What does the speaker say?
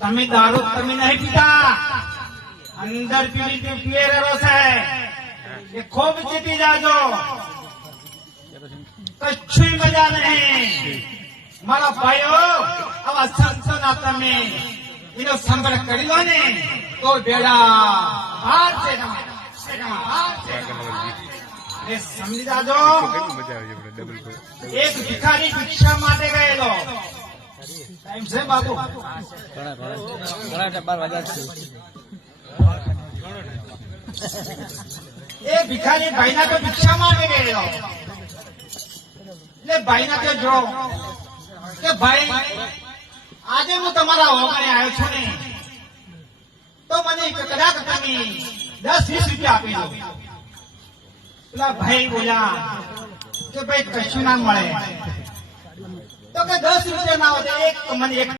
તમે દારૂ તમે નહીં પીતા, અંદર પીએ રહ્યો છે એ ખૂબ જીતી જાજો, કશું મજા નહીં. મારા ભાઈઓ આવા સંતોના તમે એનો સંભાળ કરી લો ને તો બેડા હાર છે એ સમજી જાજો. એક ભિખારી ભિક્ષા માટે ગયેલો ટાઈમ છે બાબુ, એ ભિખારી ભાઈના તો ભિક્ષા માટે ગયેલો એટલે ભાઈના તો જો કે ભાઈ આજે હું તમારા હોગાને આવ્યો છું ને તો મને કદાચ તમે 10-20 રૂપિયા આપી દો. પેલા ભાઈ બોલ્યા કે ભાઈ કશું ના મળે તો કે 10 રૂપિયા ના હોય એક મને એક